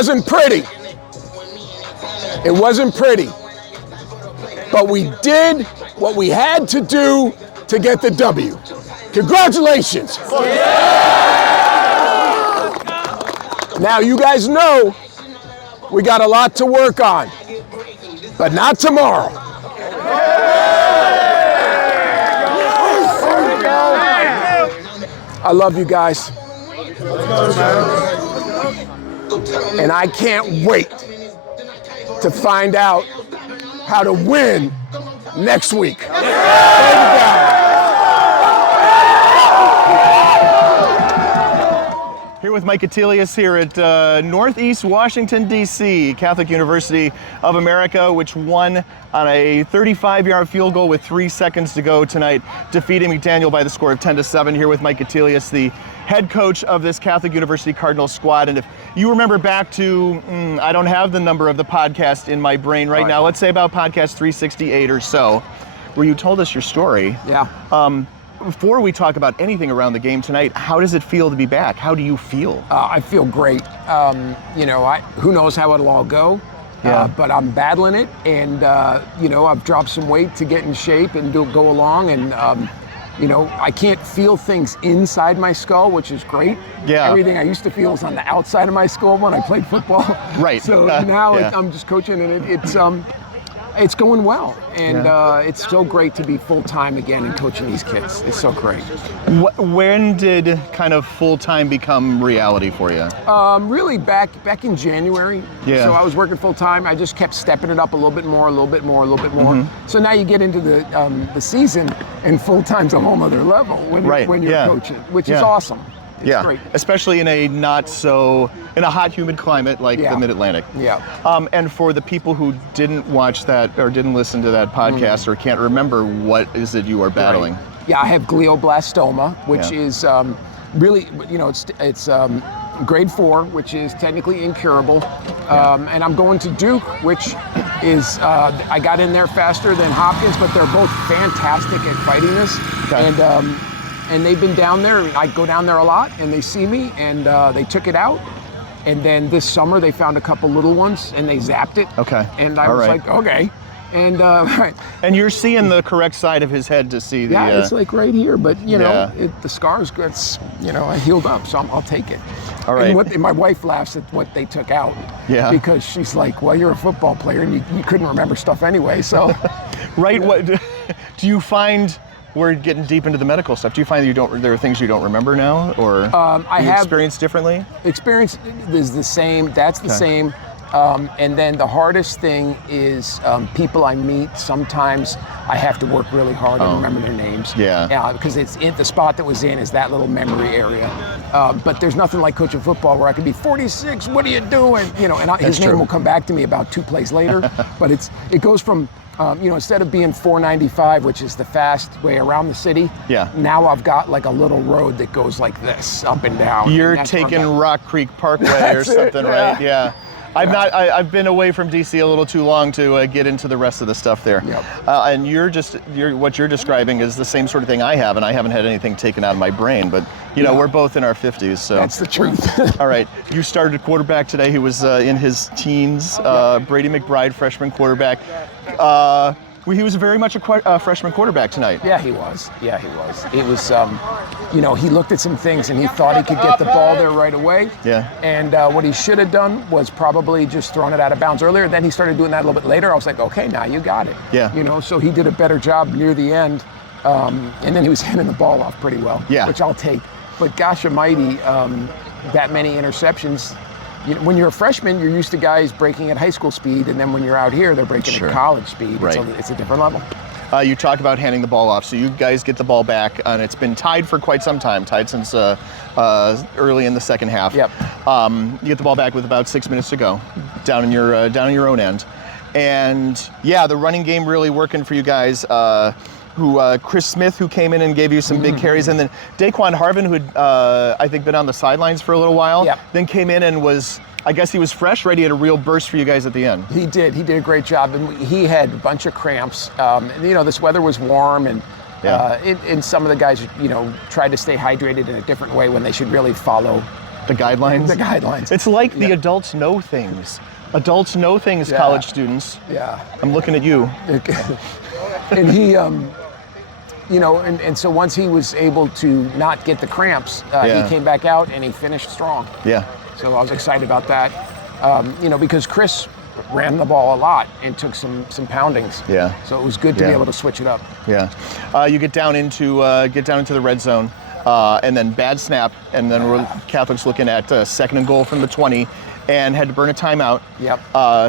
wasn't pretty. It wasn't pretty. But we did what we had to do to get the W. Congratulations. Now you guys know we got a lot to work on, but not tomorrow. I love you guys. And I can't wait to find out how to win next week. Thank you, guys. Here with Mike Gutelius here at Northeast Washington, D.C., Catholic University of America, which won on a 35-yard field goal with 3 seconds to go tonight, defeating McDaniel by the score of 10-7. Here with Mike Gutelius, the head coach of this Catholic University Cardinals squad. And if you remember back to, I don't have the number of the podcast in my brain right now, let's say about podcast 368 or so, where you told us your story. Yeah. Before we talk about anything around the game tonight, how does it feel to be back? How do you feel? I feel great. Who knows how it'll all go, but I'm battling it, and I've dropped some weight to get in shape and go along, and I can't feel things inside my skull, which is great. Yeah. Everything I used to feel is on the outside of my skull when I played football. Right. So now I'm just coaching, and it's going well, and it's so great to be full-time again and coaching these kids. It's so great. When did kind of full-time become reality for you? Really back in January. Yeah. So I was working full-time. I just kept stepping it up a little bit more. Mm-hmm. So now you get into the season, and full-time's a whole other level when you're coaching, which is awesome. It's great. Especially in a hot, humid climate like the Mid-Atlantic. Yeah. And for the people who didn't watch that or didn't listen to that podcast or can't remember, what is it you are battling? Right. Yeah, I have glioblastoma, which is really, it's grade 4, which is technically incurable. And I'm going to Duke, which is, I got in there faster than Hopkins, but they're both fantastic at fighting this. Okay. And they've been down there. I go down there a lot, and they see me, and they took it out. And then this summer, they found a couple little ones, and they zapped it. Okay. And I was like, okay. And And you're seeing the correct side of his head to see the. Yeah, it's like right here, but the scars, I healed up, so I'll take it. All right. And my wife laughs at what they took out. Yeah. Because she's like, well, you're a football player, and you couldn't remember stuff anyway, so. Right. What do you find? We're getting deep into the medical stuff. Do you find that there are things you don't remember now, or I have experienced differently? Experience is the same. That's the same. And then the hardest thing is people I meet. Sometimes I have to work really hard to remember their names. Yeah. Because the spot that was in is that little memory area. But there's nothing like coaching football where I could be 46. What are you doing? And his name will come back to me about 2 plays later. But it goes from. Instead of being 495, which is the fast way around the city, now I've got like a little road that goes like this, up and down. You're taking Rock Creek Parkway or something, right? Yeah. I've been away from DC a little too long to get into the rest of the stuff there. Yep. And what you're describing is the same sort of thing I have, and I haven't had anything taken out of my brain. But we're both in our 50s, so that's the truth. All right, you started a quarterback today who was in his teens. Brady McBride, freshman quarterback. He was very much a freshman quarterback tonight. Yeah, he was. It was, he looked at some things and he thought he could get the ball there right away. Yeah. And what he should have done was probably just thrown it out of bounds earlier. Then he started doing that a little bit later. I was like, okay, now you got it. Yeah. So he did a better job near the end. And then he was handing the ball off pretty well, which I'll take. But gosh almighty, that many interceptions. When you're a freshman, you're used to guys breaking at high school speed, and then when you're out here, they're breaking at college speed. Right. It's a different level. You talk about handing the ball off, so you guys get the ball back, and it's been tied for quite some time, tied since early in the second half. Yep. You get the ball back with about 6 minutes to go, down in your own end, and the running game really working for you guys. Chris Smith, who came in and gave you some big carries, and then Daquan Harvin, who had, I think, been on the sidelines for a little while, then came in and I guess he was fresh, ready at a real burst for you guys at the end. He did a great job, and he had a bunch of cramps. This weather was warm, and and some of the guys, tried to stay hydrated in a different way when they should really follow The guidelines? The guidelines. It's like the adults know things. Adults know things, Yeah. college students. Yeah. I'm looking at you. And he, you know, and so once he was able to not get the cramps, he came back out and he finished strong. Yeah. So I was excited about that, you know, because Chris ran the ball a lot and took some poundings. Yeah. So it was good to be able to switch it up. Yeah. You get down into the red zone, and then bad snap, and then we're Catholics looking at 2nd and goal from the 20, and had to burn a timeout. Yep.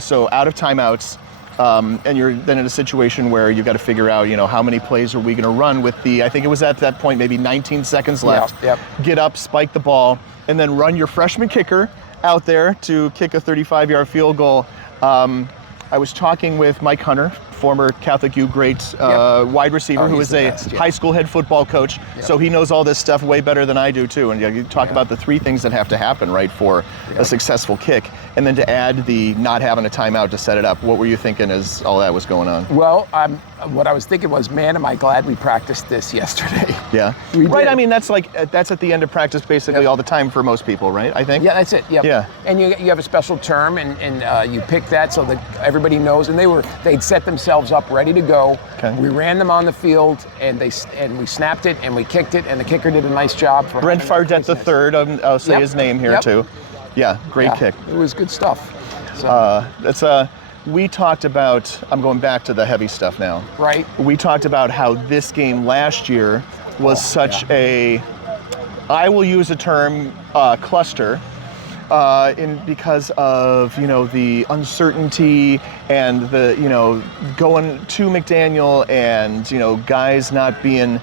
So out of timeouts, and you're then in a situation where you've got to figure out, you know, how many plays are we going to run with the, I think it was at that point maybe 19 seconds left. Yep. Get up, spike the ball, and then run your freshman kicker out there to kick a 35-yard field goal. I was talking with Mike Hunter, former Catholic U great wide receiver, who is a high school head football coach. So he knows all this stuff way better than I do too. And you talk about the 3 things that have to happen, right, for a successful kick. And then to add the not having a timeout to set it up. What were you thinking as all that was going on? Well, what I was thinking was, man, am I glad we practiced this yesterday. Yeah. We right, did. I mean, that's at the end of practice basically all the time for most people, right, I think? Yeah, that's it. Yep. Yeah. And you have a special term, and you pick that so that everybody knows. And they'd set themselves up ready to go. Okay. We ran them on the field, and we snapped it, and we kicked it, and the kicker did a nice job. For Brent Fardette III, I'll say his name here too. Yeah, great kick. It was good stuff. So. We talked about, I'm going back to the heavy stuff now. Right. We talked about how this game last year was such a, I will use a term, cluster, because of, you know, the uncertainty and the, you know, going to McDaniel and, you know, guys not being,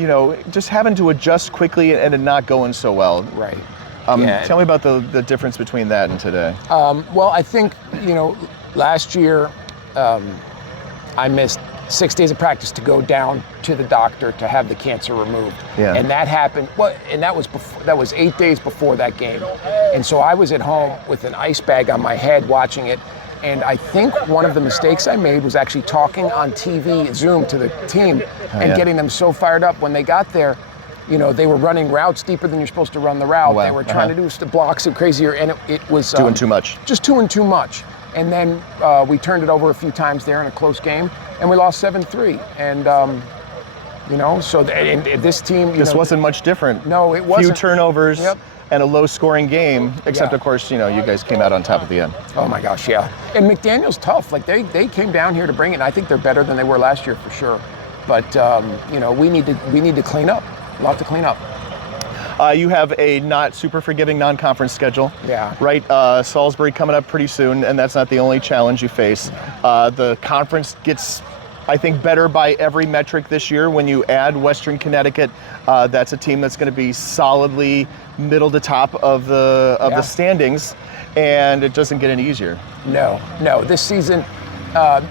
you know, just having to adjust quickly and it not going so well. Right. Tell me about the difference between that and today. Well, I think, you know, last year I missed 6 days of practice to go down to the doctor to have the cancer removed. Yeah. And that happened, and that was 8 days before that game. And so I was at home with an ice bag on my head watching it. And I think one of the mistakes I made was actually talking on TV, Zoom, to the team and getting them so fired up when they got there. You know, they were running routes deeper than you're supposed to run the route. Wow. They were trying to do blocks and crazier, and it was doing too much. Just doing too much. And then we turned it over a few times there in a close game, and we lost 7-3. And you know, so this team. This wasn't much different. No, it wasn't. Few turnovers and a low-scoring game. Except, of course, you know, you guys came out on top at the end. Oh my gosh, yeah. And McDaniel's tough. Like they came down here to bring it. And I think they're better than they were last year for sure. But you know, we need to clean up. A lot to clean up. You have a not super forgiving non-conference schedule. Yeah. Right? Salisbury coming up pretty soon, and that's not the only challenge you face. The conference gets, I think, better by every metric this year. When you add Western Connecticut, that's a team that's going to be solidly middle to top of the standings, and it doesn't get any easier. No. This season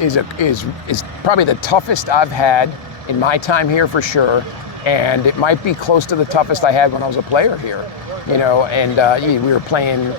is probably the toughest I've had in my time here for sure. And it might be close to the toughest I had when I was a player here, you know. And we were playing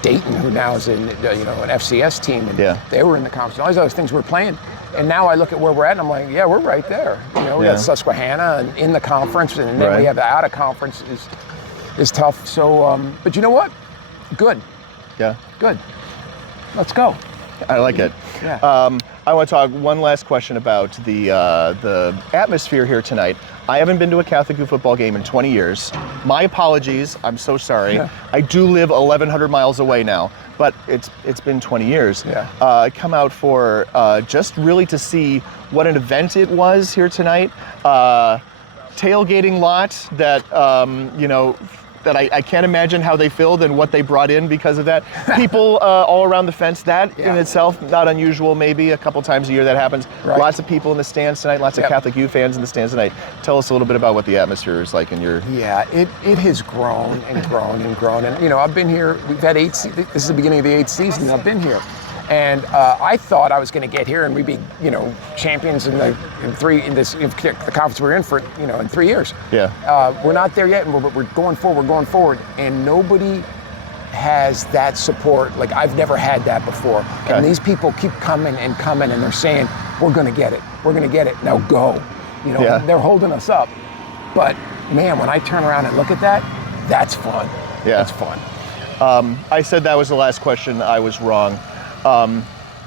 Dayton, who now is in, you know, an FCS team, and they were in the conference. All these other things we're playing, and now I look at where we're at, and I'm like, yeah, we're right there. You know, we got Susquehanna in the conference, and then we have the out of conference is tough. So, but you know what? Good. Yeah. Good. Let's go. I like it. Yeah. I want to talk one last question about the atmosphere here tonight. I haven't been to a Catholic U football game in 20 years. My apologies. I'm so sorry. Yeah. I do live 1,100 miles away now, but it's been 20 years. Yeah. Come out for just really to see what an event it was here tonight. Tailgating lot that you know, that I can't imagine how they filled and what they brought in because of that. People all around the fence, that in itself, not unusual, maybe a couple times a year that happens. Right. Lots of people in the stands tonight, lots of Catholic U fans in the stands tonight. Tell us a little bit about what the atmosphere is like in your... Yeah, it has grown and grown and grown. And, you know, I've been here, we've had this is the beginning of the 8th season I've been here. And I thought I was going to get here and we'd be, you know, champions in the conference we're in for, you know, in 3 years. Yeah. We're not there yet, and we're going forward, and nobody has that support. Like, I've never had that before. Okay. And these people keep coming, and they're saying, we're going to get it, now go. You know, they're holding us up. But man, when I turn around and look at that, that's fun. Yeah. It's fun. I said that was the last question. I was wrong.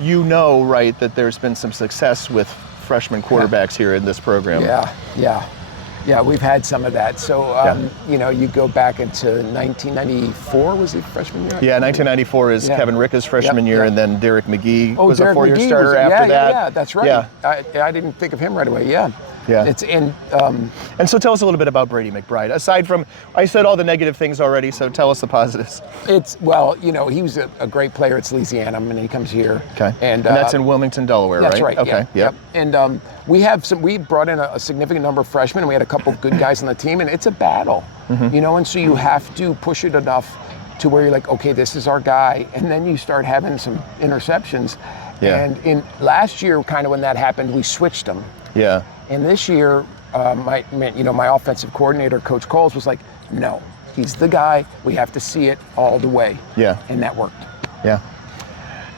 You know, right, that there's been some success with freshman quarterbacks here in this program. Yeah, we've had some of that. So, you know, you go back into 1994, was he freshman year? Yeah, 1994 is Kevin Ricka's freshman year, and then Derek McGee was a four-year starter after that. Yeah, that's right. Yeah. I didn't think of him right away, yeah. It's in. And so tell us a little bit about Brady McBride. Aside from, I said all the negative things already, so tell us the positives. Well, you know, he was a great player at Louisiana, and then he comes here. Okay. And that's in Wilmington, Delaware, right? That's right. Okay. Yep. And we brought in a significant number of freshmen, and we had a couple good guys on the team, and it's a battle, you know, and so you have to push it enough to where you're like, okay, this is our guy, and then you start having some interceptions. Yeah. And in last year, kind of when that happened, we switched them. Yeah. And this year, my offensive coordinator, Coach Coles, was like, no, he's the guy. We have to see it all the way. Yeah. And that worked. Yeah.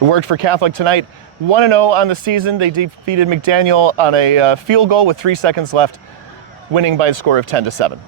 It worked for Catholic tonight. 1-0 on the season. They defeated McDaniel on a field goal with 3 seconds left, winning by a score of 10-7.